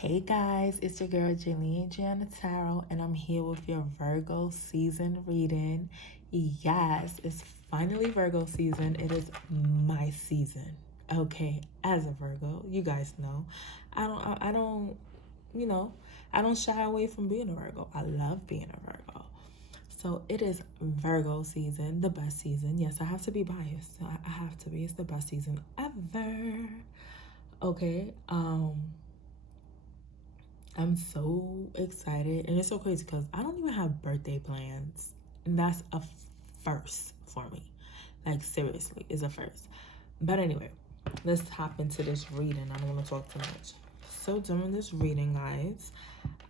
Hey guys, it's your girl Jaylene Gianna Tarot, and I'm here with your Virgo season reading. Yes, it's finally Virgo season. It is my season. Okay, as a Virgo, you guys know, I don't, you know, I don't shy away from being a Virgo. I love being a Virgo. So it is Virgo season, the best season. Yes, I have to be biased. I have to be. It's the best season ever. Okay. I'm so excited, and it's so crazy because I don't even have birthday plans, and that's a first for me. Like, seriously, it's a first. But anyway, let's hop into this reading. I don't want to talk too much. So during this reading, guys,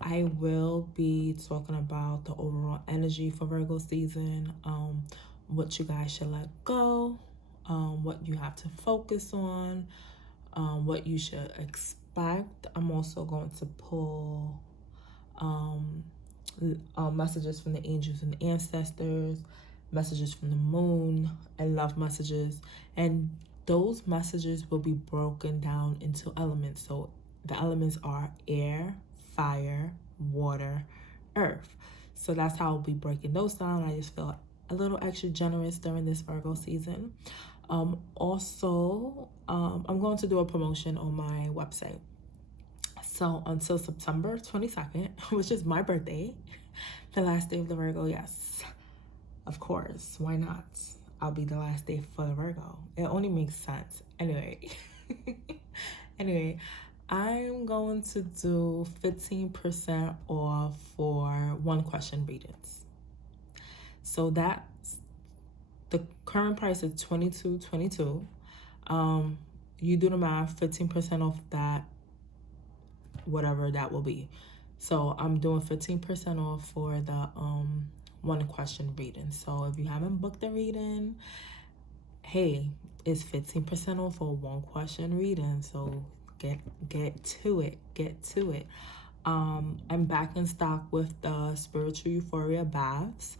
I will be talking about the overall energy for Virgo season, what you guys should let go, what you have to focus on, what you should expect. I'm also going to pull messages from the angels and ancestors, messages from the moon, and love messages. And those messages will be broken down into elements. So the elements are air, fire, water, earth. So that's how I'll be breaking those down. I just feel a little extra generous during this Virgo season. Also, I'm going to do a promotion on my website. So until September 22nd, which is my birthday, the last day of the Virgo, yes, of course, why not? I'll be the last day for the Virgo. It only makes sense. Anyway, I'm going to do 15% off for one question readings. So that's the current price is $22.22. You do the math, 15% off that, whatever that will be. So I'm doing 15% off for the one question reading. So if you haven't booked the reading, hey, it's 15% off for one question reading. So get to it. I'm back in stock with the Spiritual Euphoria baths,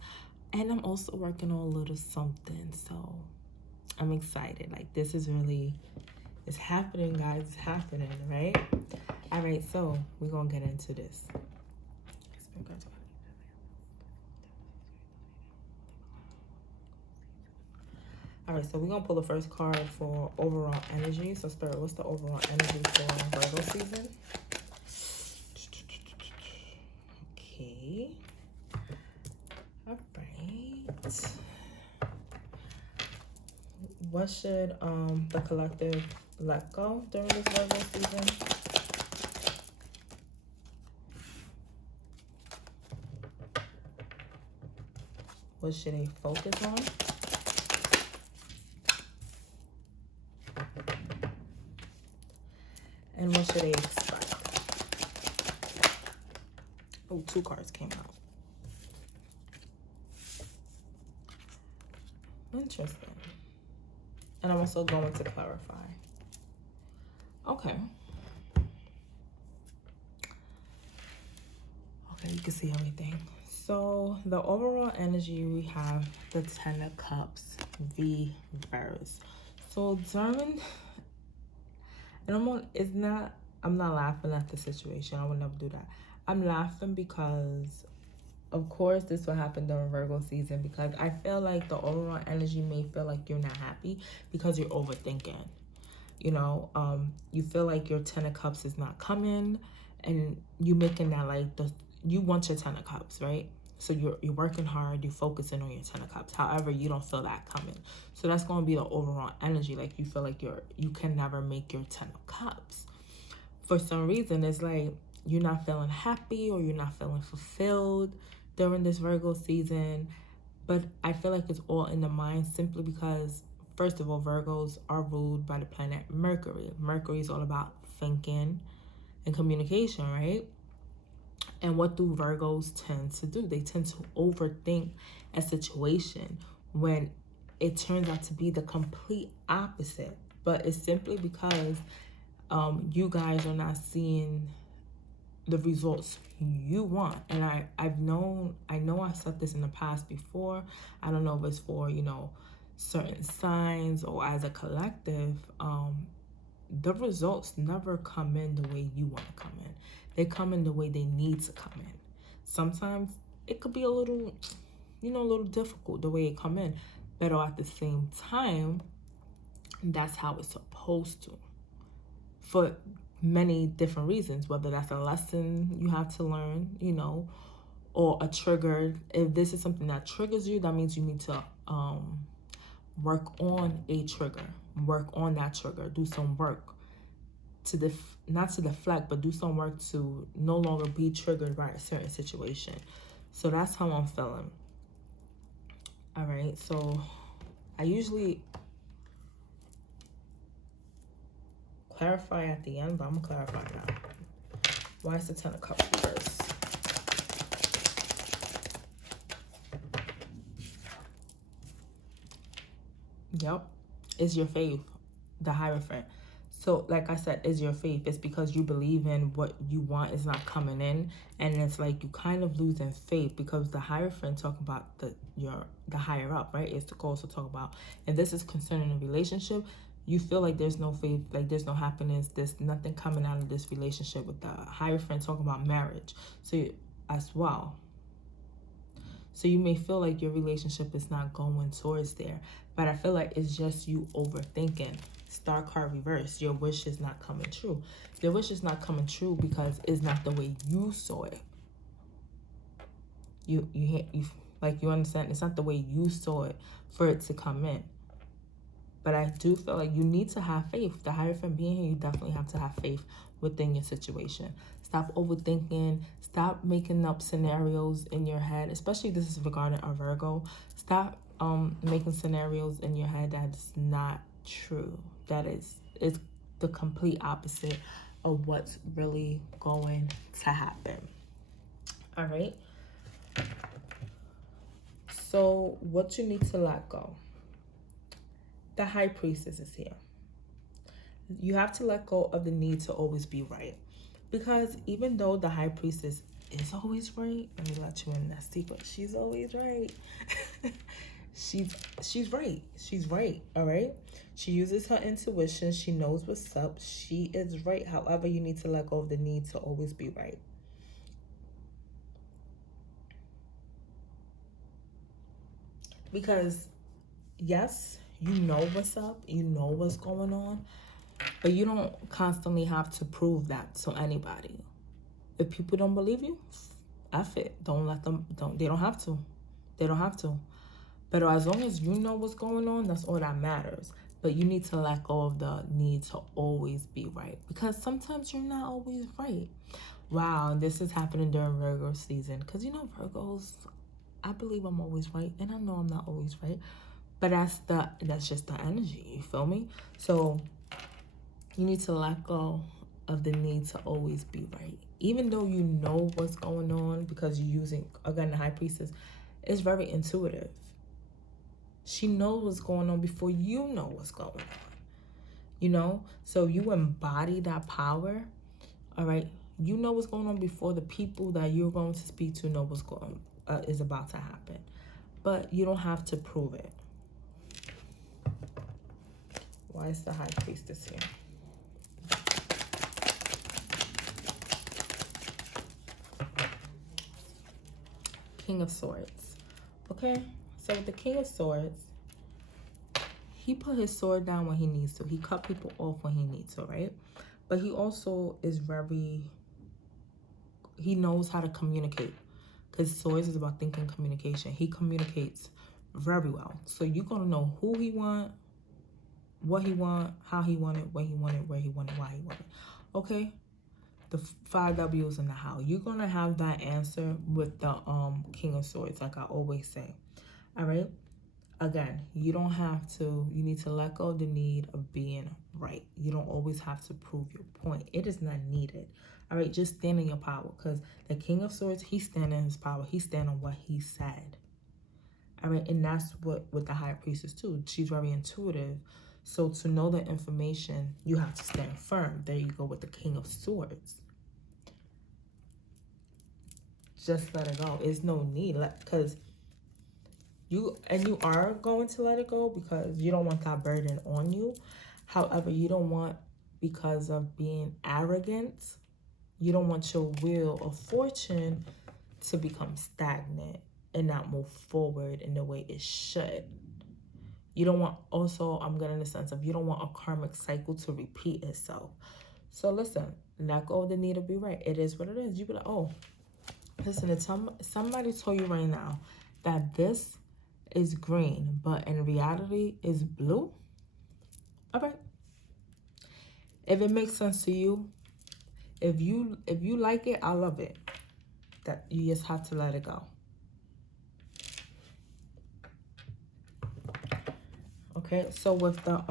and I'm also working on a little something. So I'm excited. Like, this is really, it's happening, guys. It's happening, right? All right, so we're gonna get into this. All right, so we're gonna pull the first card for overall energy. So Spirit, what's the overall energy for Virgo season? Okay. All right. What should the collective let go during this Virgo season? What should they focus on? And what should they expect? Oh, two cards came out. Interesting. And I'm also going to clarify. Okay. Okay, you can see everything. So the overall energy, we have the Ten of Cups, reverse. So during, and I'm not laughing at the situation. I would never do that. I'm laughing because, of course, this will happen during Virgo season, because I feel like the overall energy may feel like you're not happy because you're overthinking. You know, you feel like your Ten of Cups is not coming, and you making that like you want your Ten of Cups, right? So you're working hard, you're focusing on your Ten of Cups. However, you don't feel that coming. So that's going to be the overall energy. Like, you feel like you can never make your Ten of Cups. For some reason, it's like you're not feeling happy or you're not feeling fulfilled during this Virgo season. But I feel like it's all in the mind, simply because, first of all, Virgos are ruled by the planet Mercury. Mercury is all about thinking and communication, right? And what do Virgos tend to do? They tend to overthink a situation when it turns out to be the complete opposite. But it's simply because you guys are not seeing the results you want. And I know I've said this in the past before. I don't know if it's for, certain signs or as a collective. the results never come in the way you want to come in. They come in the way they need to come in. Sometimes it could be a little, a little difficult the way it come in, but at the same time, that's how it's supposed to, for many different reasons, whether that's a lesson you have to learn, or a trigger. If this is something that triggers you, that means you need to work on a trigger, work on that trigger, do some work to not to deflect, but do some work to no longer be triggered by a certain situation. So that's how I'm feeling. All right, so I usually clarify at the end, but I'm gonna clarify now. Why is the Ten of Cups reversed? Yep, it's your faith, the Hierophant. So like I said, it's your faith. It's because you believe in what you want is not coming in, and it's like you kind of losing faith, because the Hierophant talk about the higher up, right? It's to also talk about, and this is concerning a relationship. You feel like there's no faith, like there's no happiness, there's nothing coming out of this relationship. With the Hierophant talking about marriage, so as well. So you may feel like your relationship is not going towards there, but I feel like it's just you overthinking. Star card reverse. Your wish is not coming true. Your wish is not coming true because it's not the way you saw it. You like, you understand? It's not the way you saw it for it to come in. But I do feel like you need to have faith. The Hierophant being here, you definitely have to have faith within your situation. Stop overthinking. Stop making up scenarios in your head, especially this is regarding a Virgo. Stop making scenarios in your head that's not true. That is the complete opposite of what's really going to happen. All right. So what you need to let go. The High Priestess is here. You have to let go of the need to always be right. Because even though the High Priestess is always right, let me let you in that secret. She's always right. she's right. She's right, all right? She uses her intuition. She knows what's up. She is right. However, you need to let go of the need to always be right. Because, yes, you know what's up. You know what's going on. But you don't constantly have to prove that to anybody. If people don't believe you, F it. Don't let them, they don't have to. They don't have to. But as long as you know what's going on, that's all that matters. But you need to let go of the need to always be right. Because sometimes you're not always right. Wow, this is happening during Virgo season. Because, Virgos, I believe I'm always right. And I know I'm not always right. But that's just the energy, you feel me? So you need to let go of the need to always be right. Even though you know what's going on, because you're using, again, the High Priestess is very intuitive. She knows what's going on before you know what's going on. So you embody that power, all right? You know what's going on before the people that you're going to speak to know what's going is about to happen. But you don't have to prove it. Why is the High Priestess here? King of Swords. Okay, so with the King of Swords, he put his sword down when he needs to. He cut people off when he needs to, right? But he also is he knows how to communicate, because swords is about thinking communication. He communicates very well. So you're going to know who he want, what he want, how he want it, when he want it, where he want it, why he want it. Okay? The 5 W's and the how. You're going to have that answer with the King of Swords, like I always say. All right? Again, you don't have to, you need to let go of the need of being right. You don't always have to prove your point. It is not needed. All right? Just stand in your power, because the King of Swords, he's standing in his power. He's standing on what he said. All right? And that's what with the High Priestess too. She's very intuitive. So to know the information, you have to stand firm. There you go with the King of Swords. Just let it go. There's no need, because you are going to let it go because you don't want that burden on you. However, you don't want because of being arrogant. You don't want your wheel of fortune to become stagnant and not move forward in the way it should. You don't want, also, I'm getting the sense of, you don't want a karmic cycle to repeat itself. So listen, let go of the need to be right. It is what it is. You be like, oh, listen, if somebody told you right now that this is green, but in reality is blue, all right. If it makes sense to you, if you like it, I love it. That you just have to let it go. Okay, so with the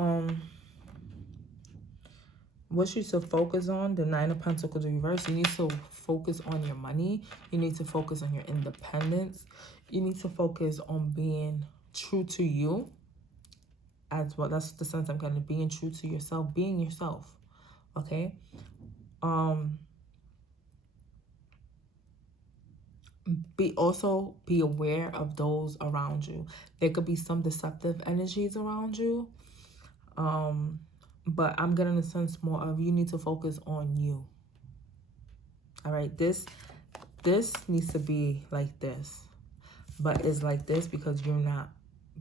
what you should focus on, the Nine of Pentacles reverse, you need to focus on your money. You need to focus on your independence. You need to focus on being true to you as well. That's the sense I'm getting, being true to yourself, being yourself. Okay. Be aware of those around you. There could be some deceptive energies around you. But I'm getting a sense more of, you need to focus on you. All right, this needs to be like this, but it's like this because you're not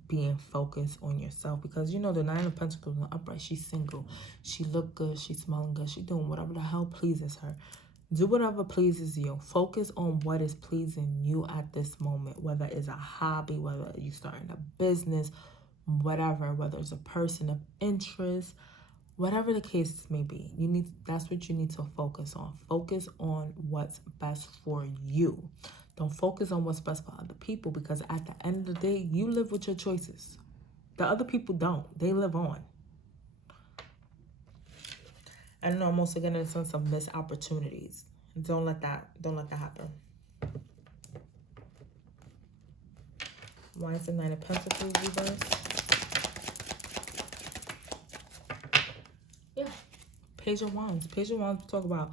being focused on yourself. Because you know the Nine of Pentacles is upright. She's single. She look good. She's smelling good. She's doing whatever the hell pleases her. Do whatever pleases you. Focus on what is pleasing you at this moment, whether it's a hobby, whether you're starting a business, whatever, whether it's a person of interest, whatever the case may be. That's what you need to focus on. Focus on what's best for you. Don't focus on what's best for other people, because at the end of the day, you live with your choices. The other people don't. They live on. I don't know, I'm also getting a sense of missed opportunities. Don't let that happen. Why is the Nine of Pentacles reversed? Yeah. Page of Wands. Page of Wands talk about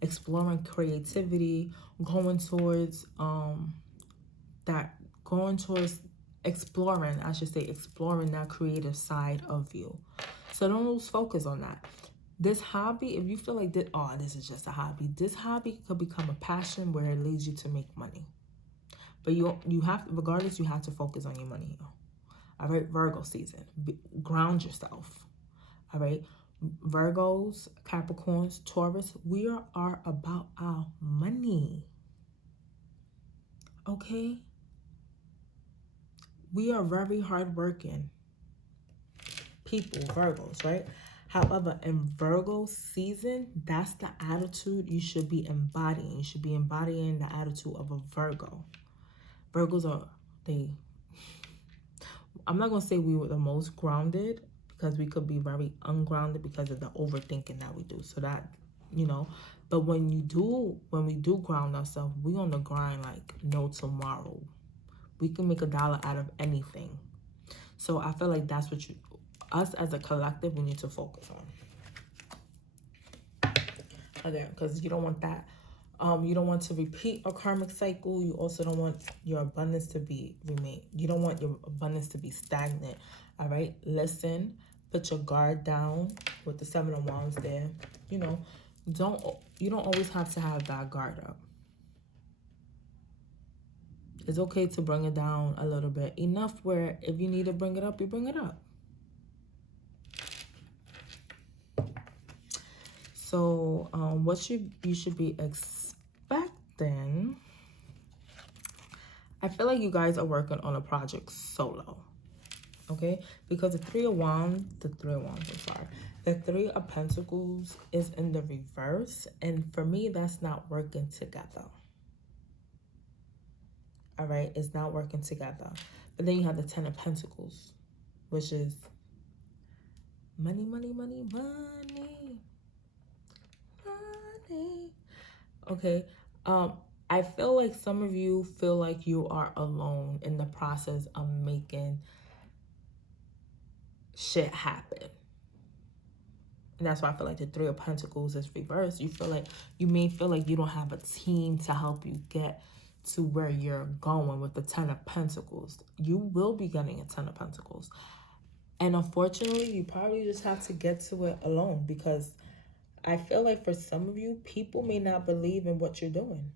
exploring creativity, going towards exploring that creative side of you. So don't lose focus on that. This hobby, if you feel like this is just a hobby, this hobby could become a passion where it leads you to make money. But you have to, regardless, you have to focus on your money. All right, Virgo season. Ground yourself. All right, Virgos, Capricorns, Taurus, we are about our money. Okay? We are very hardworking people, Virgos, right? However, in Virgo season, that's the attitude you should be embodying. You should be embodying the attitude of a Virgo. Virgos I'm not going to say we were the most grounded, because we could be very ungrounded because of the overthinking that we do. So that, but when we do ground ourselves, we on the grind like no tomorrow. We can make $1 out of anything. So I feel like that's what us as a collective, we need to focus on. Again, because you don't want that. You don't want to repeat a karmic cycle. You also don't want your abundance to remain. You don't want your abundance to be stagnant. All right, listen. Put your guard down with the Seven of Wands there. You don't always have to have that guard up. It's okay to bring it down a little bit. Enough where if you need to bring it up, you bring it up. So what you should be expecting, I feel like you guys are working on a project solo. Okay? Because the Three of Wands, the Three of Pentacles is in the reverse. And for me, that's not working together. All right? It's not working together. But then you have the Ten of Pentacles, which is money, money, money, money. Money. Okay. I feel like some of you feel like you are alone in the process of making shit happen. And that's why I feel like the Three of Pentacles is reversed. You may feel like you don't have a team to help you get to where you're going with the Ten of Pentacles. You will be getting a Ten of Pentacles. And unfortunately, you probably just have to get to it alone, because I feel like for some of you, people may not believe in what you're doing.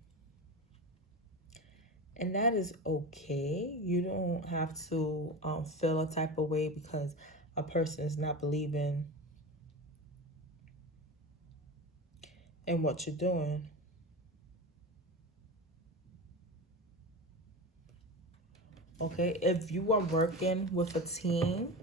And that is okay. You don't have to feel a type of way because a person is not believing in what you're doing. Okay, if you are working with a team,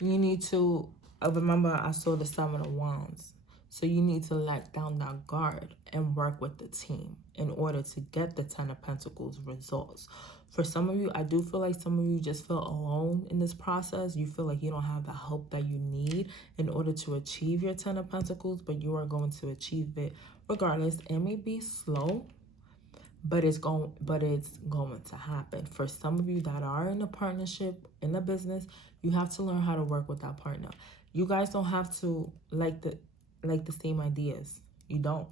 you need to remember I saw the 7 of Wands. So you need to let down that guard and work with the team in order to get the 10 of Pentacles results. For some of you, I do feel like some of you just feel alone in this process. You feel like you don't have the help that you need in order to achieve your 10 of Pentacles, but you are going to achieve it regardless. It may be slow, but it's going to happen. For some of you that are in a partnership, in a business, you have to learn how to work with that partner. You guys don't have to like the same ideas. You don't.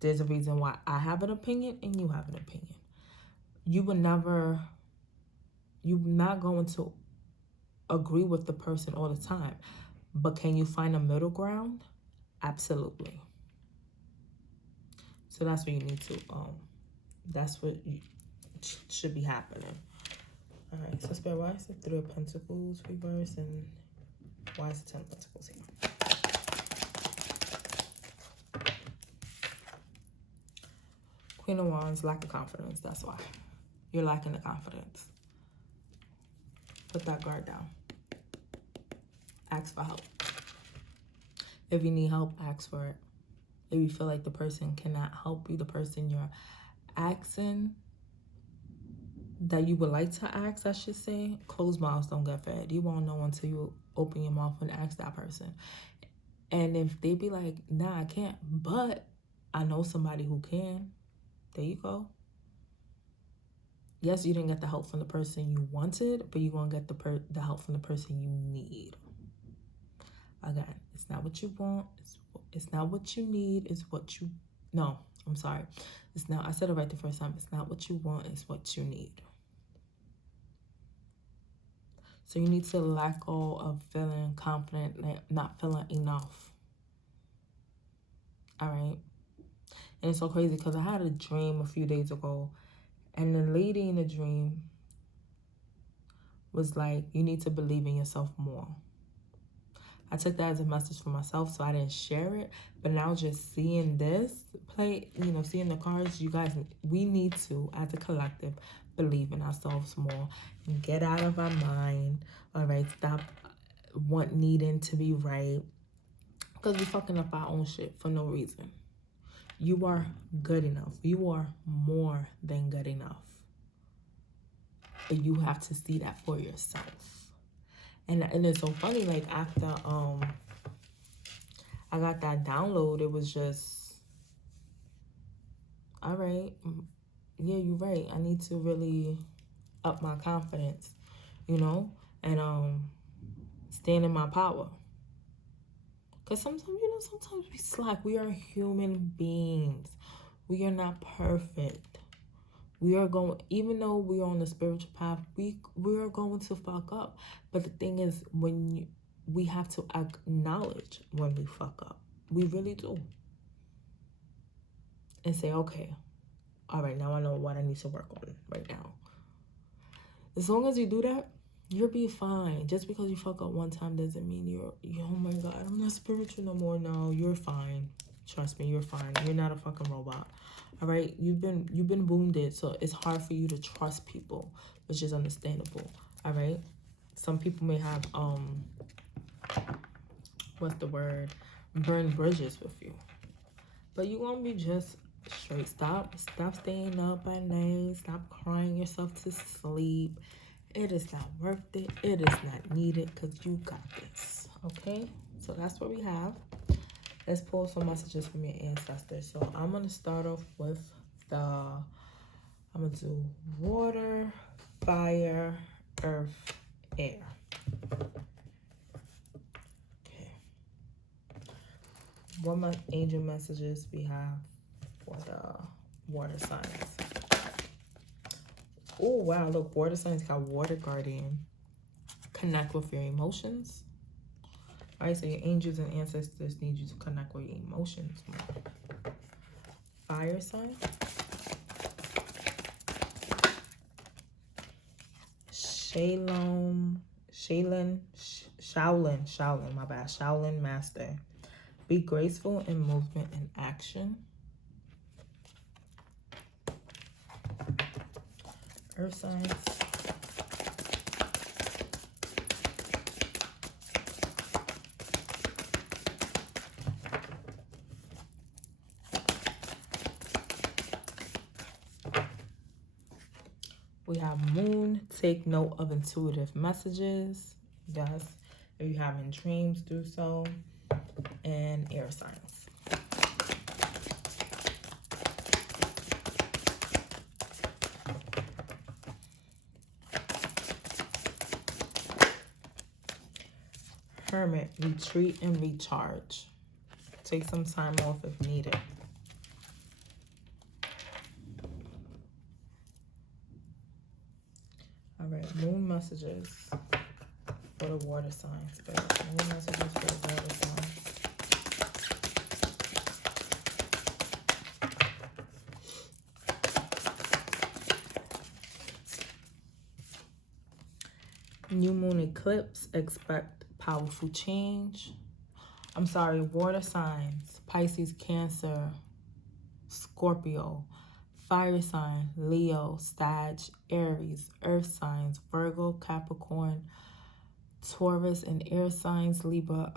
There's a reason why I have an opinion and you have an opinion. You're not going to agree with the person all the time, but can you find a middle ground? Absolutely. So that's what you need to that's what should be happening. All right, so Spirit, why is the 3 of Pentacles reverse and why is the 10 of Pentacles here? Queen of Wands, lack of confidence. That's why. You're lacking the confidence. Put that guard down. Ask for help. If you need help, ask for it. If you feel like the person cannot help you, the person you're asking, that you would like to ask, I should say, closed mouths don't get fed. You won't know until you open your mouth and ask that person. And if they be like, nah, I can't, but I know somebody who can, there you go. Yes, you didn't get the help from the person you wanted, but you're going to get the help from the person you need. Again, it's not what you want. It's not what you need. It's what you... No, I'm sorry. It's not... I said it right the first time. It's not what you want. It's what you need. So you need to let go of feeling confident, like not feeling enough. All right? And it's so crazy because I had a dream a few days ago, and the lady in the dream was like, you need to believe in yourself more. I took that as a message for myself, so I didn't share it. But now just seeing this play, seeing the cards, you guys, we need to, as a collective, believe in ourselves more. And get out of our mind, all right? Stop needing to be right. Because we're fucking up our own shit for no reason. You are good enough. You are more than good enough. But you have to see that for yourself. And it's so funny, like after I got that download, it was just, all right, yeah, you're right. I need to really up my confidence, and stand in my power. Because sometimes we slack. We are human beings. We are not perfect. We are going, even though we are on the spiritual path, we are going to fuck up. But the thing is, we have to acknowledge when we fuck up. We really do. And say, okay, all right, now I know what I need to work on right now. As long as you do that, you'll be fine. Just because you fuck up one time doesn't mean you're oh my God, I'm not spiritual no more. No, you're fine. Trust me, you're fine. You're not a fucking robot. All right, you've been wounded, so it's hard for you to trust people, which is understandable. All right, some people may have what's the word? Burn bridges with you, but you gonna be just straight. Stop staying up at night. Stop crying yourself to sleep. It is not worth it. It is not needed because you got this. Okay, so that's what we have. Let's pull some messages from your ancestors. So I'm going to start off with I'm going to do water, fire, earth, air. Okay. What angel messages we have for the water signs? Oh, wow. Look, water signs got water guardian. connect with your emotions. All right, so your angels and ancestors need you to connect with your emotions more. Fire sign. Shaolin Master. Be graceful in movement and action. Earth signs. We have Moon. Take note of intuitive messages. Yes. If you're having dreams, do so. And air signs. Hermit. Retreat and recharge. Take some time off if needed. All right, moon messages for the water signs. Moon messages for the water signs. New moon eclipse. Expect powerful change. I'm sorry, water signs. Pisces, Cancer, Scorpio. Fire sign, Leo, Sag, Aries. Earth signs, Virgo, Capricorn, Taurus, and air signs, Libra,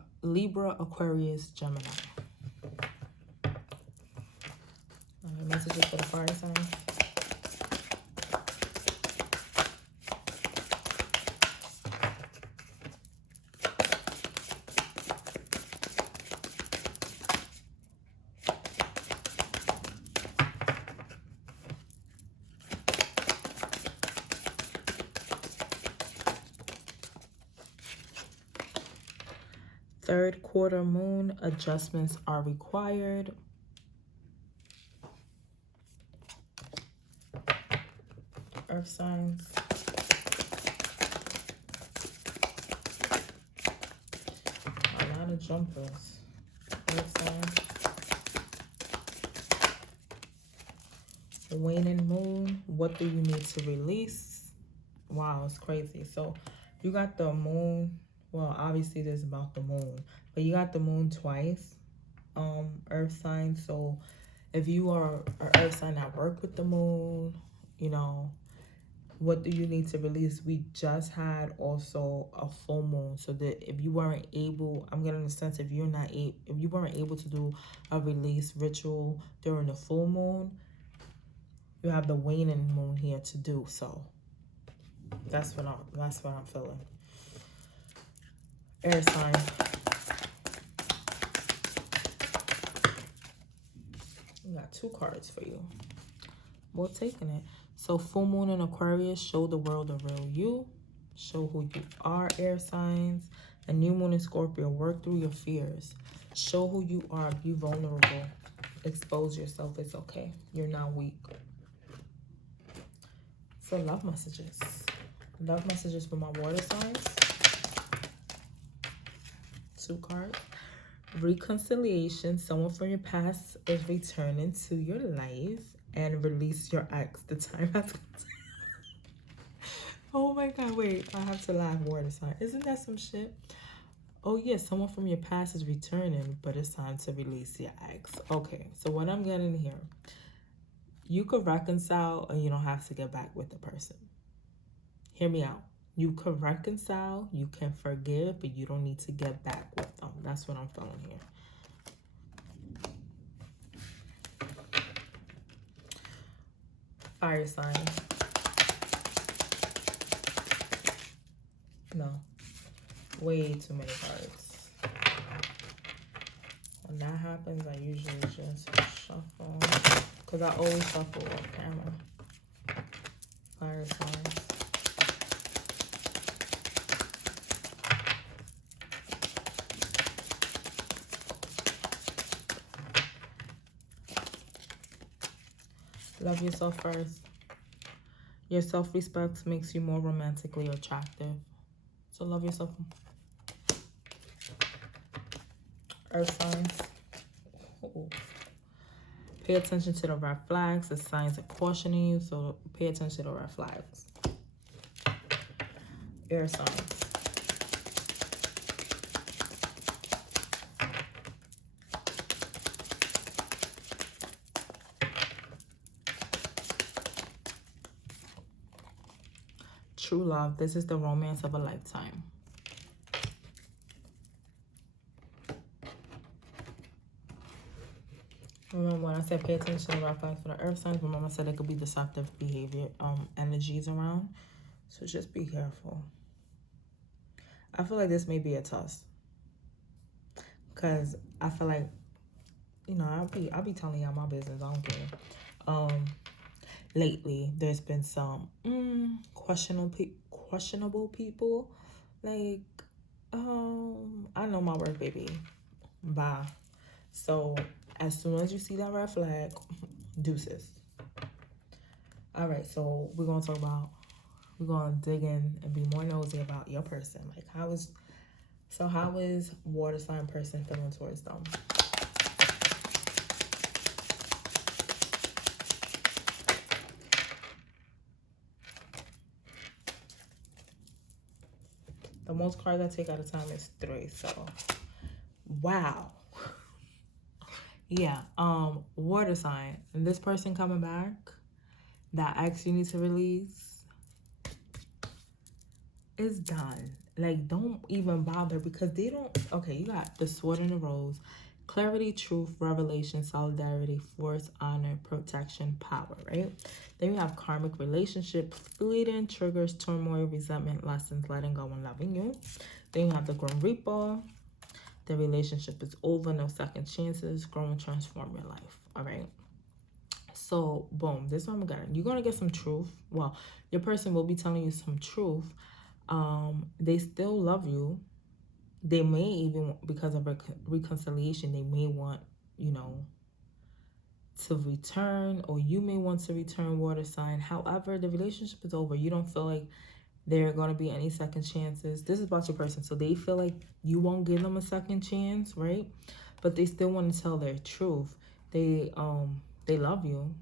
Aquarius, Gemini. Messages for the fire signs. Third quarter moon, adjustments are required. Earth signs. A lot of jumpers. Earth signs. Waning moon, what do you need to release? Wow, it's crazy. So you got the moon. Well, obviously this is about the moon, but you got the moon twice. Earth sign. So if you are an earth sign that work with the moon, you know, what do you need to release? We just had also a full moon, so that if you weren't able, I'm getting the sense if you weren't able to do a release ritual during the full moon, you have the waning moon here to do so. That's what I'm feeling. Air sign. We got 2 cards for you. We're taking it. So full moon in Aquarius, show the world the real you. Show who you are, air signs. A new moon in Scorpio, work through your fears. Show who you are, be vulnerable. Expose yourself, it's okay. You're not weak. So love messages. Love messages for my water signs. 2 cards. Reconciliation. Someone from your past is returning to your life. And release your ex. The time has come. Oh my God, wait. I have to laugh, water sign. Isn't that some shit? Oh yeah, someone from your past is returning, but it's time to release your ex. Okay, so what I'm getting here, you could reconcile and you don't have to get back with the person. Hear me out. You could reconcile, you can forgive, but you don't need to get back with them. That's what I'm feeling here. Fire sign. No. Way too many cards. When that happens, I usually just shuffle. Because I always shuffle off camera. Fire signs. Love yourself first. Your self-respect makes you more romantically attractive So love yourself. Earth signs. Ooh. Pay attention to the red flags. The signs are cautioning you, so pay attention to the red flags. Air signs. True love. This is the romance of a lifetime. Remember when I said pay attention to the red flags for the earth signs? Remember I said it could be deceptive behavior, energies around. So just be careful. I feel like this may be a tuss. Cause I feel like, you know, I'll be telling y'all my business. I don't care. Lately there's been some questionable people. Like, I know my work, baby. Bye. So as soon as you see that red flag, deuces. All right, so we're gonna dig in and be more nosy about your person. Like, how is water sign person feeling towards them? The most cards I take at a time is 3. So, wow. Yeah. Water sign. And this person coming back, that ex you need to release, is done. Like, don't even bother, because they don't. Okay, you got the sword and the rose. Clarity, truth, revelation, solidarity, force, honor, protection, power, right? Then you have karmic relationship, fleeting, triggers, turmoil, resentment, lessons, letting go, and loving you. Then you have the Grim Reaper. The relationship is over, no second chances, grow and transform your life, all right? So, boom, this one we got. You're going to get some truth. Well, your person will be telling you some truth. They still love you. They may even, because of reconciliation, they may want, you know, to return, or you may want to return, water sign. However, the relationship is over. You don't feel like there are going to be any second chances. This is about your person. So they feel like you won't give them a second chance, right? But they still want to tell their truth. They love you.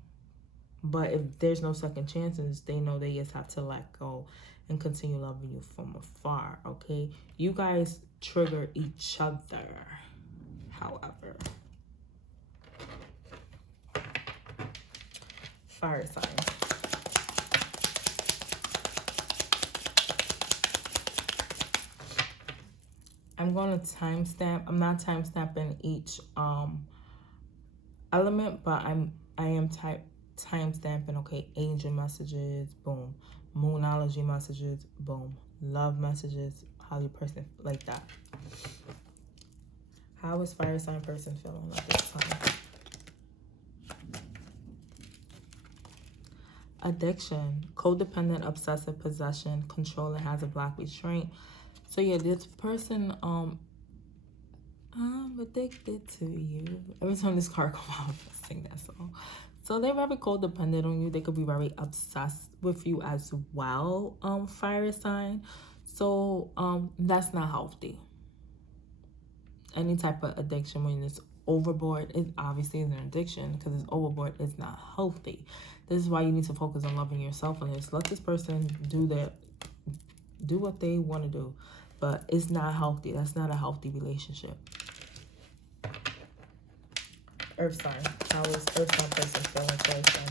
But if there's no second chances, they know they just have to let go and continue loving you from afar, okay? You guys trigger each other, however. Fire sign. I'm going to timestamp. I'm not timestamping each element, but I am timestamping, okay? Angel messages, boom. Moonology messages, boom. Love messages, how your person, like that. How is fire sign person feeling at this time? Addiction, codependent, obsessive, possession, controlling, has a block, restraint. So yeah, this person, I'm addicted to you. Every time this card comes out, I sing that song. So they're very codependent on you. They could be very obsessed with you as well, fire sign. So that's not healthy. Any type of addiction, when it's overboard, it obviously is an addiction, because it's overboard, it's not healthy. This is why you need to focus on loving yourself and just let this person do what they want to do. But it's not healthy. That's not a healthy relationship. Earth sign. How is earth sign person feeling towards them?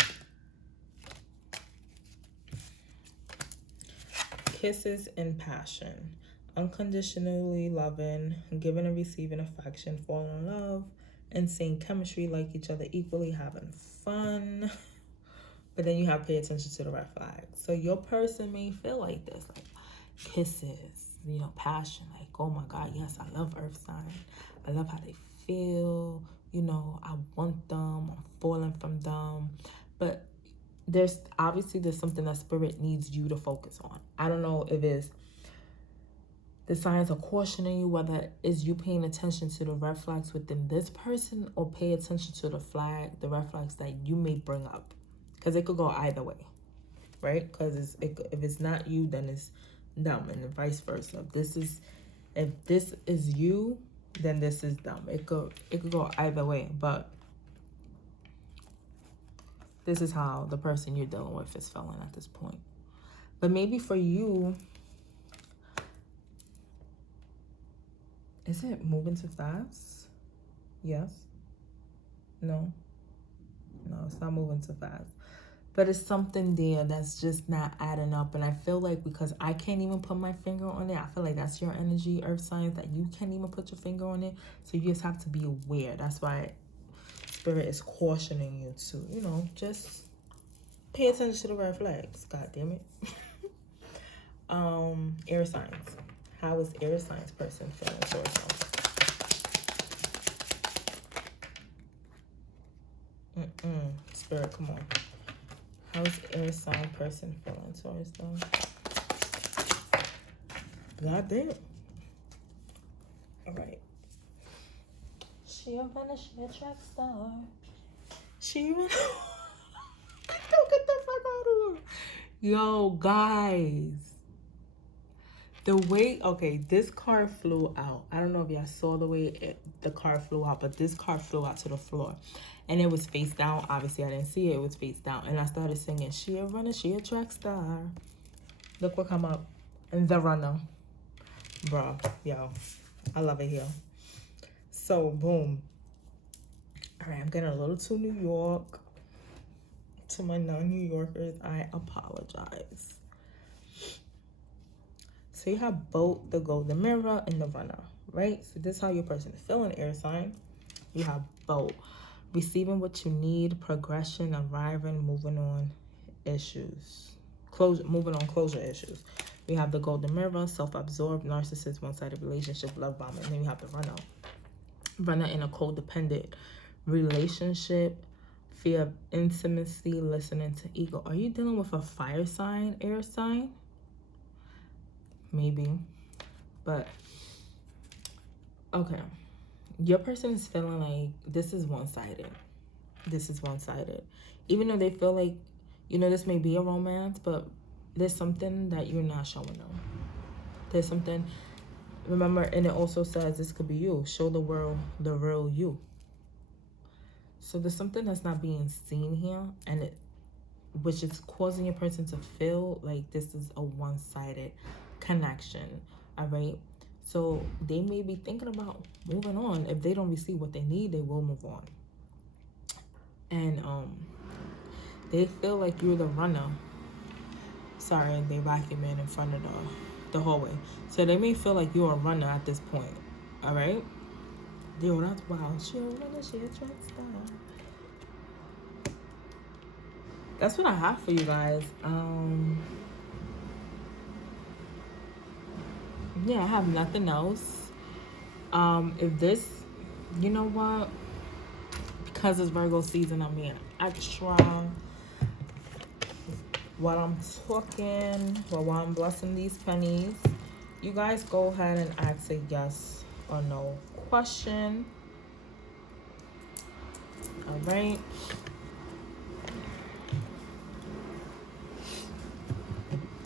Kisses and passion. Unconditionally loving, giving and receiving affection, falling in love, insane chemistry, like each other equally, having fun. But then you have to pay attention to the red flags. So your person may feel like this, like kisses, you know, passion, like, oh my God, yes, I love earth sign. I love how they feel, you know, I want them, I'm falling from them. But there's something that spirit needs you to focus on. I don't know if it's the signs are cautioning you, whether it's you paying attention to the red flags within this person, or pay attention to the red flags that you may bring up. Because it could go either way, right? Because if it's not you, then it's them, and vice versa. If this is you, then this is them. It could go either way, but this is how the person you're dealing with is feeling at this point. But maybe for you, is it moving too fast? Yes. No, it's not moving too fast. But it's something there that's just not adding up. And I feel like because I can't even put my finger on it, I feel like that's your energy, earth signs, that you can't even put your finger on it. So you just have to be aware. That's why Spirit is cautioning you to, just pay attention to the red flags. God damn it. Air signs. How is air signs person feeling towards them? Spirit, come on. How's air sign person feeling towards them? God damn. All right. She a runner, she a track star. She runner. Don't get the fuck out of here. Yo, guys. The way, okay, this card flew out. I don't know if y'all saw the way the card flew out, but this card flew out to the floor. And it was face down. Obviously, I didn't see it. It was face down. And I started singing, she a runner, she a track star. Look what come up. And the runner. Bro, yo. I love it here. So, boom. All right, I'm getting a little too New York. To my non-New Yorkers, I apologize. So you have both the golden mirror and the runner, right? So this is how your person is feeling, air sign. You have both. Receiving what you need, progression, arriving, moving on issues. Moving on closure issues. We have the golden mirror, self-absorbed, narcissist, one-sided relationship, love bombing. And then you have the runner. Runner in a codependent relationship, fear of intimacy, listening to ego. Are you dealing with a fire sign, air sign? Maybe. But, okay. Your person is feeling like this is one-sided. This is one-sided. Even though they feel like, this may be a romance, but there's something that you're not showing them. There's something, remember, and it also says this could be you. Show the world the real you. So there's something that's not being seen here, and which is causing your person to feel like this is a one-sided connection, all right? So they may be thinking about moving on. If they don't receive what they need, they will move on. And they feel like you're the runner. Sorry, they vacuuming in front of the hallway. So they may feel like you're a runner at this point, all right? Yo, that's wild. She a runner, she a track star. That's what I have for you guys. Yeah, I have nothing else. If this, you know what? Because it's Virgo season, I'm being extra. While I'm talking, while I'm blessing these pennies, you guys go ahead and ask a yes or no question. All right.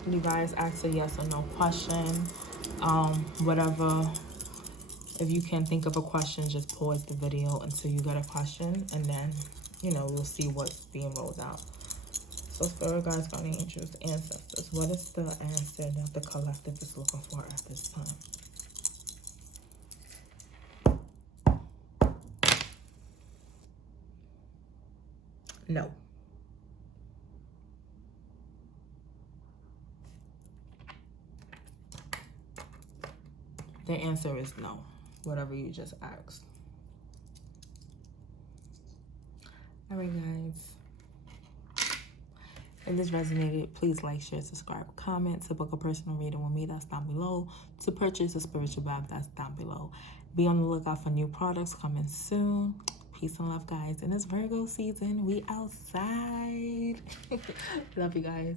You guys ask a yes or no question. Whatever. If you can't think of a question, just pause the video until you get a question, and then, we'll see what's being rolled out. So, Spirit Guides, Guardian Angels, Ancestors, what is the answer that the collective is looking for at this time? No. The answer is no, whatever you just asked. All right, guys. If this resonated, please like, share, subscribe, comment. To book a personal reading with me, that's down below. To purchase a spiritual vibe, that's down below. Be on the lookout for new products coming soon. Peace and love, guys. And it's Virgo season. We outside. Love you guys.